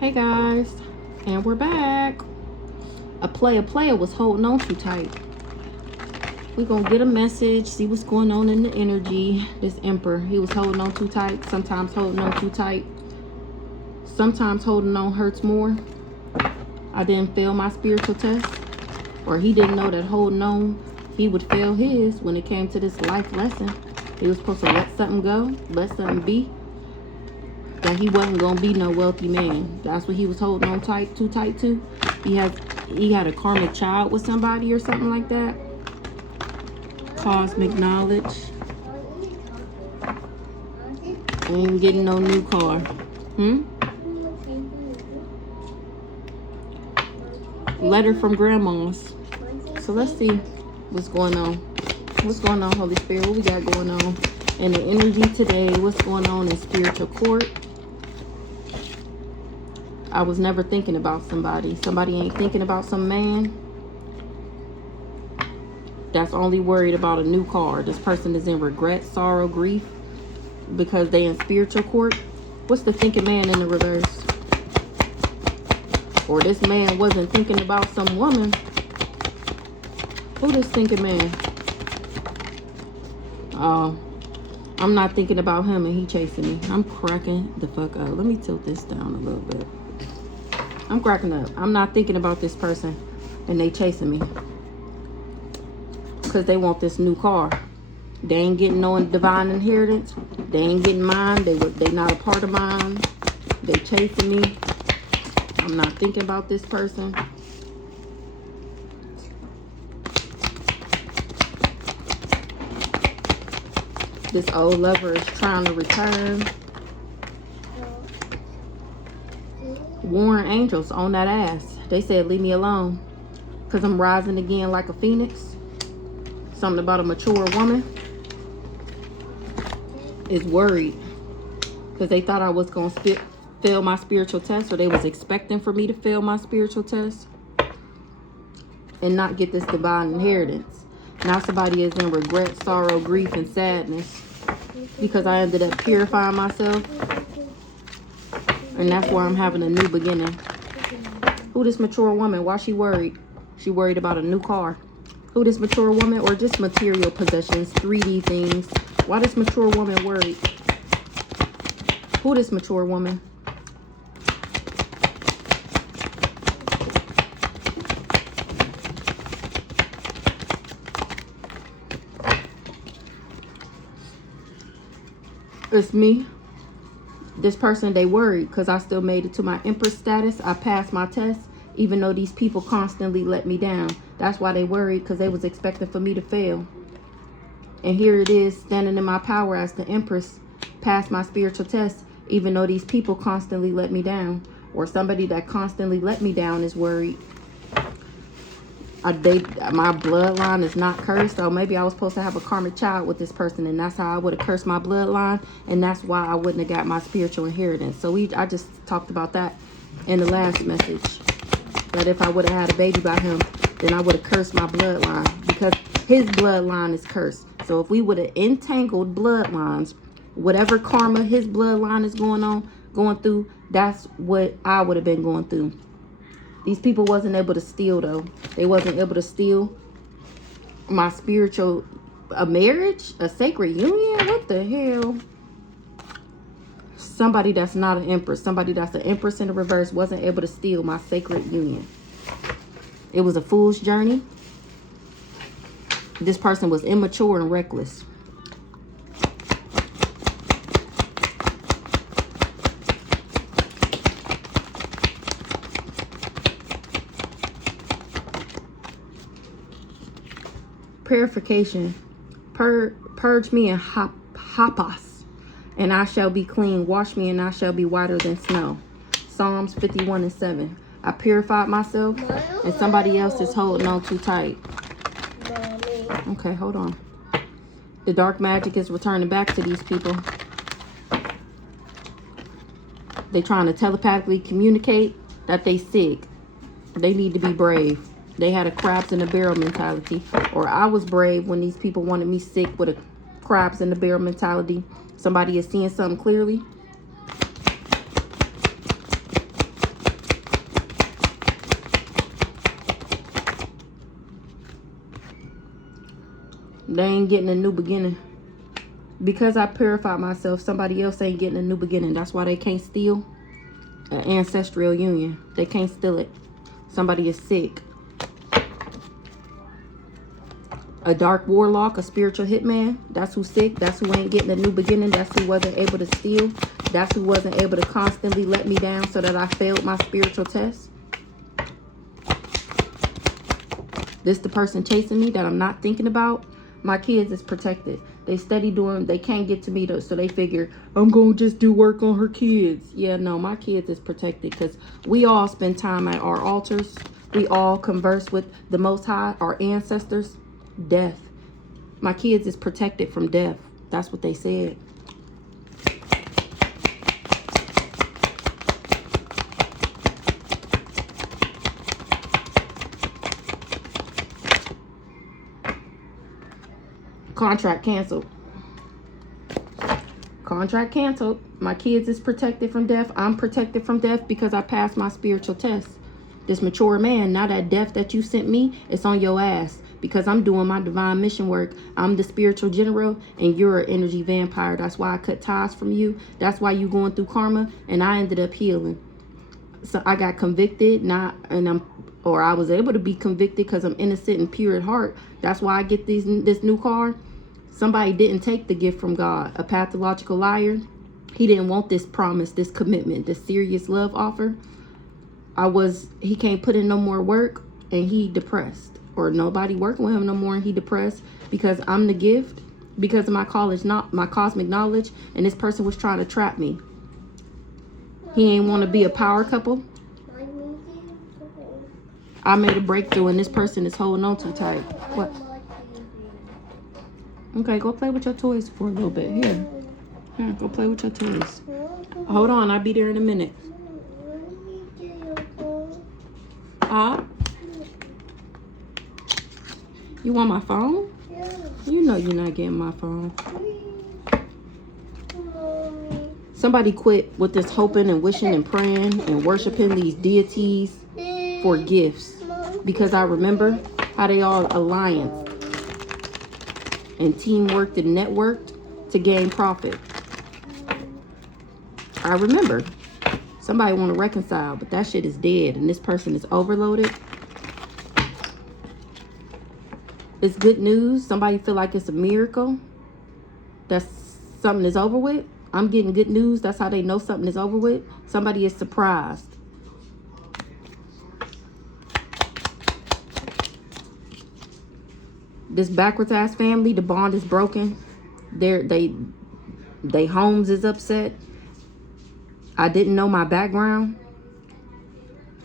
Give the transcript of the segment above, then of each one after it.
Hey guys, and we're back. A player was holding on too tight. We're gonna get a message, see what's going on in the energy. This emperor, he was holding on too tight. Sometimes holding on too tight. Sometimes holding on hurts more. I didn't fail my spiritual test, or he didn't know that holding on, he would fail his when it came to this life lesson. He was supposed to let something go, let something be. That he wasn't gonna be no wealthy man. That's what he was holding on too tight to. He had a karmic child with somebody or something like that. Cosmic knowledge. Ain't getting no new car. Letter from grandma's. So let's see what's going on. What's going on, Holy Spirit? What we got going on in the energy today? What's going on in spiritual court? I was never thinking about somebody. Somebody ain't thinking about some man that's only worried about a new car. This person is in regret, sorrow, grief because they in spiritual court. What's the thinking man in the reverse? Or this man wasn't thinking about some woman. Who this thinking man? Oh, I'm not thinking about him and he chasing me. I'm cracking the fuck up. Let me tilt this down a little bit. I'm cracking up. I'm not thinking about this person and they chasing me because they want this new car. They ain't getting no divine inheritance. They ain't getting mine. They not a part of mine. They chasing me. I'm not thinking about this person. This old lover is trying to return. Warring angels on that ass. They said, leave me alone. Because I'm rising again like a phoenix. Something about a mature woman. Is worried. Because they thought I was going to fail my spiritual test. Or they was expecting for me to fail my spiritual test. And not get this divine inheritance. Now somebody is in regret, sorrow, grief, and sadness. Because I ended up purifying myself. And that's why I'm having a new beginning. Who this mature woman? Why she worried? She worried about a new car. Who this mature woman? Or just material possessions, 3D things. Why this mature woman worried? Who this mature woman? It's me. This person, they worried because I still made it to my Empress status. I passed my test, even though these people constantly let me down. That's why they worried, because they was expecting for me to fail. And here it is, standing in my power as the Empress, passed my spiritual test, even though these people constantly let me down. Or somebody that constantly let me down is worried. My bloodline is not cursed. So maybe I was supposed to have a karmic child with this person, and that's how I would have cursed my bloodline, and that's why I wouldn't have got my spiritual inheritance. So I just talked about that in the last message, that if I would have had a baby by him, then I would have cursed my bloodline, because his bloodline is cursed. So if we would have entangled bloodlines, whatever karma his bloodline is going through, that's what I would have been going through. These people wasn't able to steal, though. They wasn't able to steal my spiritual, a marriage, a sacred union. What the hell? Somebody that's not an empress, somebody that's an empress in the reverse wasn't able to steal my sacred union. It was a fool's journey. This person was immature and reckless. Purification. Purge me in hapas, and I shall be clean. Wash me, and I shall be whiter than snow. Psalms 51:7. I purified myself, and somebody else is holding on too tight. Okay, hold on. The dark magic is returning back to these people. They trying to telepathically communicate that they sick. They need to be brave. They had a crabs in a barrel mentality. Or I was brave when these people wanted me sick with a crabs in the barrel mentality. Somebody is seeing something clearly. They ain't getting a new beginning. Because I purified myself, somebody else ain't getting a new beginning. That's why they can't steal an ancestral union. They can't steal it. Somebody is sick. A dark warlock, a spiritual hitman. That's who's sick. That's who ain't getting a new beginning. That's who wasn't able to steal. That's who wasn't able to constantly let me down so that I failed my spiritual test. This the person chasing me that I'm not thinking about. My kids is protected. They steady doing, they can't get to me though, so they figure, I'm going to just do work on her kids. Yeah, no, my kids is protected because we all spend time at our altars. We all converse with the Most High, our ancestors. Death. My kids is protected from death. That's what they said. Contract canceled. Contract canceled. My kids is protected from death. I'm protected from death because I passed my spiritual test. This mature man, now that death that you sent me, it's on your ass because I'm doing my divine mission work. I'm the spiritual general and you're an energy vampire. That's why I cut ties from you. That's why you going through karma and I ended up healing. So I got convicted, I was able to be convicted because I'm innocent and pure at heart. That's why I get this new car. Somebody didn't take the gift from God. A pathological liar. He didn't want this promise, this commitment, this serious love offer. He can't put in no more work and he depressed. Or nobody working with him no more and he depressed because I'm the gift. Because of my cosmic knowledge. And this person was trying to trap me. He ain't want to be a power couple. I made a breakthrough and this person is holding on too tight. What? Okay, go play with your toys for a little bit. Here, go play with your toys. Hold on, I'll be there in a minute. You want my phone? You know you're not getting my phone. Somebody quit with this hoping and wishing and praying and worshiping these deities for gifts. Because I remember how they all alliance and teamworked and networked to gain profit. I remember. Somebody want to reconcile, but that shit is dead and this person is overloaded. It's good news. Somebody feel like it's a miracle. That something is over with. I'm getting good news. That's how they know something is over with. Somebody is surprised. This backwards ass family, the bond is broken. They homes is upset. I didn't know my background.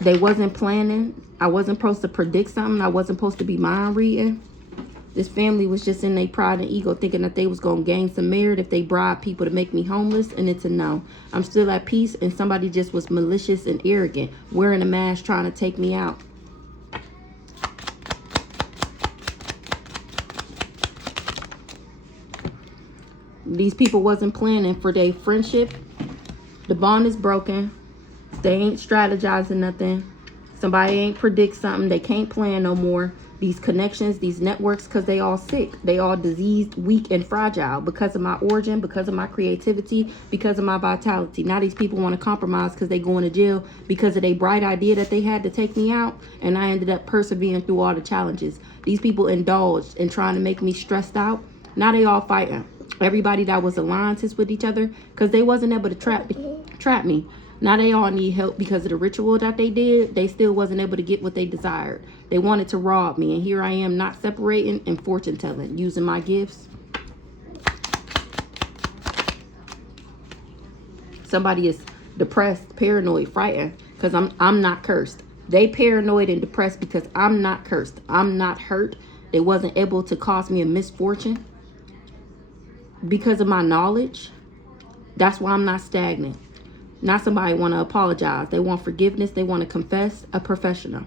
They wasn't planning. I wasn't supposed to predict something. I wasn't supposed to be mind reading. This family was just in their pride and ego thinking that they was going to gain some merit if they bribe people to make me homeless. And it's a no. I'm still at peace and somebody just was malicious and arrogant, wearing a mask trying to take me out. These people wasn't planning for their friendship. The bond is broken. They ain't strategizing nothing. Somebody ain't predict something. They can't plan no more. These connections, these networks, because they all sick. They all diseased, weak, and fragile because of my origin, because of my creativity, because of my vitality. Now these people want to compromise because they going to jail because of their bright idea that they had to take me out. And I ended up persevering through all the challenges. These people indulged in trying to make me stressed out. Now they all fighting. Everybody that was alliances with each other because they wasn't able to trap me. Now they all need help because of the ritual that they did. They still wasn't able to get what they desired. They wanted to rob me. And here I am not separating and fortune telling, using my gifts. Somebody is depressed, paranoid, frightened because I'm not cursed. They paranoid and depressed because I'm not cursed. I'm not hurt. They wasn't able to cause me a misfortune. Because of my knowledge, that's why I'm not stagnant. Not somebody want to apologize. They want forgiveness. They want to confess. A professional.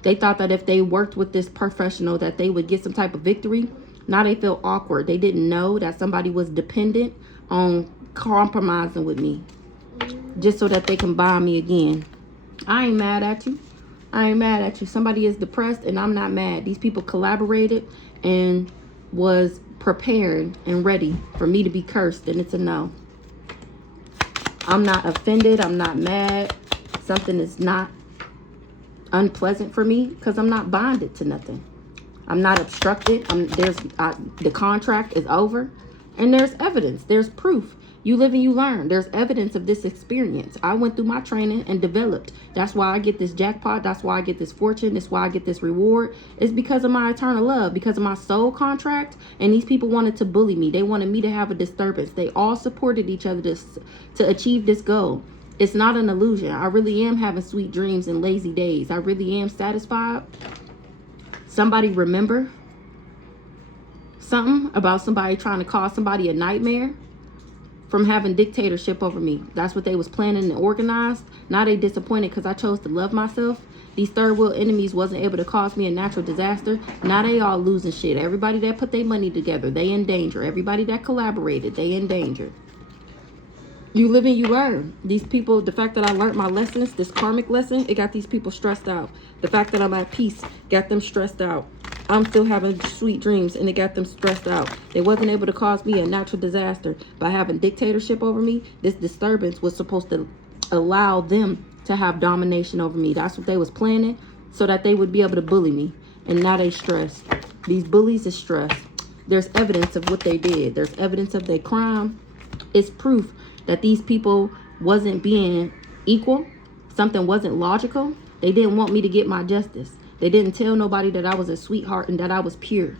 They thought that if they worked with this professional that they would get some type of victory. Now they feel awkward. They didn't know that somebody was dependent on compromising with me just so that they can buy me again. I ain't mad at you. I ain't mad at you. Somebody is depressed and I'm not mad. These people collaborated and was prepared and ready for me to be cursed, then it's a no. I'm not offended. I'm not mad. Something is not unpleasant for me because I'm not bonded to nothing. I'm not obstructed. The contract is over, and there's evidence. There's proof. You live and you learn. There's evidence of this experience. I went through my training and developed. That's why I get this jackpot. That's why I get this fortune. That's why I get this reward. It's because of my eternal love, because of my soul contract. And these people wanted to bully me. They wanted me to have a disturbance. They all supported each other to achieve this goal. It's not an illusion. I really am having sweet dreams and lazy days. I really am satisfied. Somebody remember something about somebody trying to cause somebody a nightmare from having dictatorship over me. That's what they was planning and organized. Now they disappointed because I chose to love myself. These third world enemies wasn't able to cause me a natural disaster. Now they all losing shit. Everybody that put their money together, they in danger. Everybody that collaborated, they in danger. You live and you learn. These people, the fact that I learned my lessons, this karmic lesson, it got these people stressed out. The fact that I'm at peace got them stressed out. I'm still having sweet dreams, and it got them stressed out. They wasn't able to cause me a natural disaster by having dictatorship over me. This disturbance was supposed to allow them to have domination over me. That's what they was planning, so that they would be able to bully me. And now they stressed. These bullies is stressed. There's evidence of what they did. There's evidence of their crime. It's proof that these people wasn't being equal. Something wasn't logical. They didn't want me to get my justice. They didn't tell nobody that I was a sweetheart and that I was pure.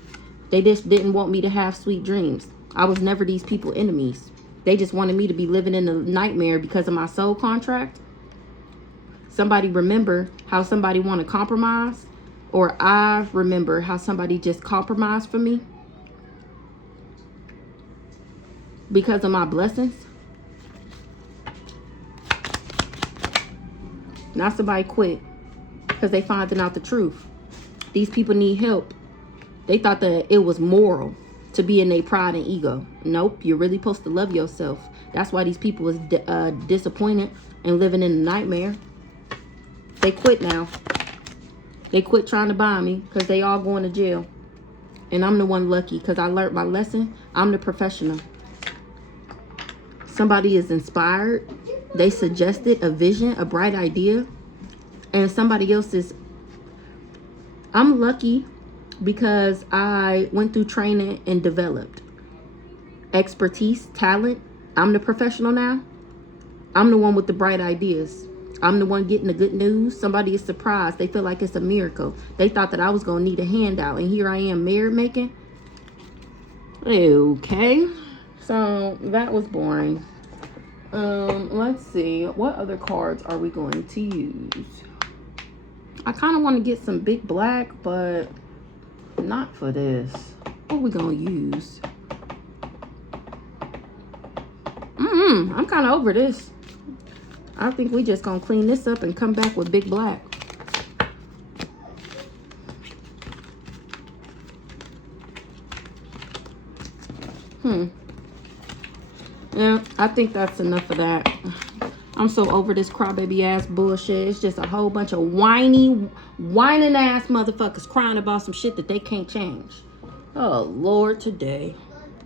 They just didn't want me to have sweet dreams. I was never these people enemies. They just wanted me to be living in a nightmare because of my soul contract. Somebody remember how somebody want to compromise? Or I remember how somebody just compromised for me because of my blessings? Now somebody quit because they finding out the truth. These people need help. They thought that it was moral to be in their pride and ego. Nope, you're really supposed to love yourself. That's why these people was disappointed and living in a nightmare. They quit now. They quit trying to buy me because they all going to jail. And I'm the one lucky because I learned my lesson. I'm the professional. Somebody is inspired. They suggested a vision, a bright idea. And somebody else is... I'm lucky because I went through training and developed expertise, talent. I'm the professional now. I'm the one with the bright ideas. I'm the one getting the good news. Somebody is surprised. They feel like it's a miracle. They thought that I was going to need a handout. And here I am, merit making. Okay. So that was boring. Let's see. What other cards are we going to use? I kind of want to get some big black, but not for this. What are we going to use? I'm kind of over this. I think we just going to clean this up and come back with big black. Yeah, I think that's enough of that. I'm so over this crybaby ass bullshit. It's just a whole bunch of whining ass motherfuckers crying about some shit that they can't change. Oh, Lord, today.